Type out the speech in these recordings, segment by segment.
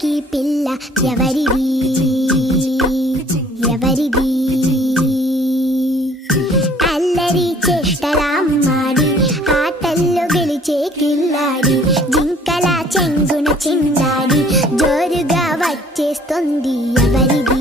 chunky పిల్ల ఎవరిది ఎవరిది అల్లరి చేష్టల అమ్మాడి ఆటల్లో గెలిచే కిల్లాడి జింకల చెంగున చిందాడి జోరుగా వచ్చేస్తుంది ఎవరిది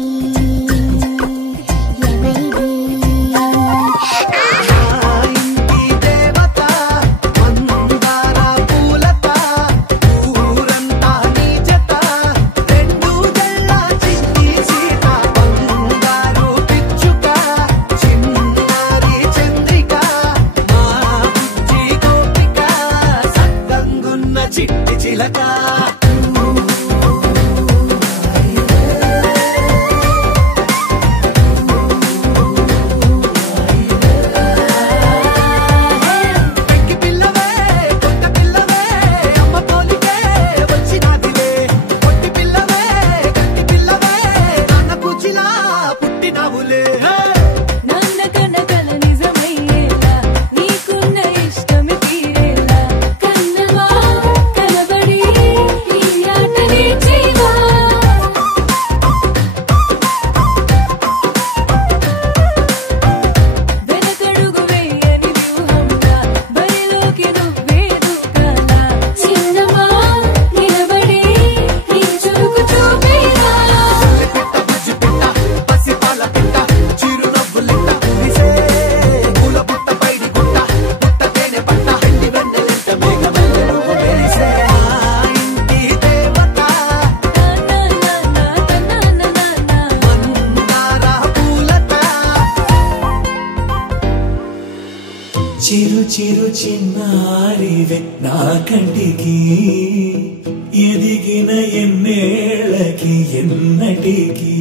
చిరు చిరు చిన్నారివే నా కంటికి ఎదిగిన ఎన్నేళ్ళకి ఎన్నటికి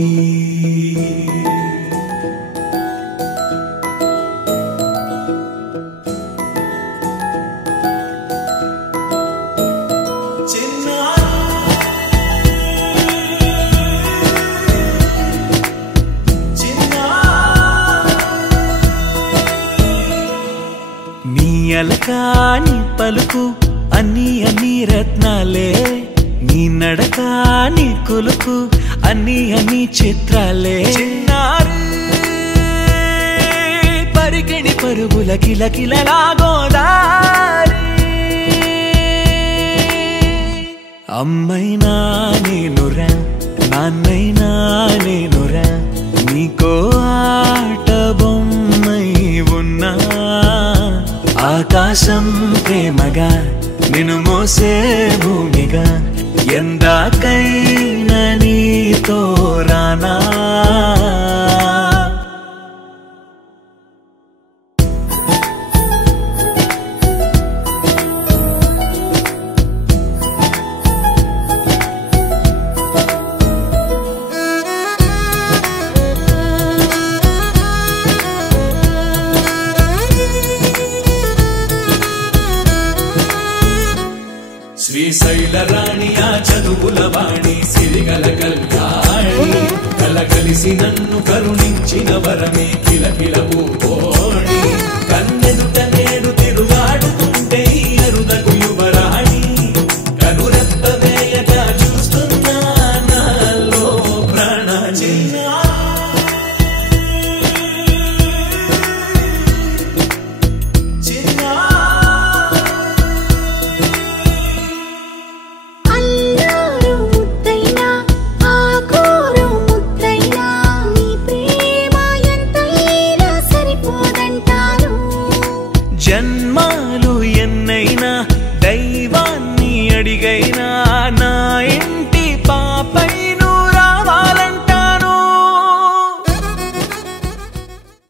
అలకాని పలుకు అన్ని అన్ని రత్నాలే నీ నడకాని కులుకు అన్ని అన్ని చిత్రాలే చిన్నారి పరికిణి పరుగుల కిలకిలలాగోదారి అమ్మైనా నేనురా నాన్నైనా నేనురా నీకో ఆట బొమ్మై ఉన్నా ఆకాశం ప్రేమగా నిన్ను మోసే భూమిగా ఎందాకైనా నీతో రానా శ్రీశైల రాణియా చదువుల వాణి సిరిగల కల్యాణి కలగలిసి నన్ను కరుణించిన వరమే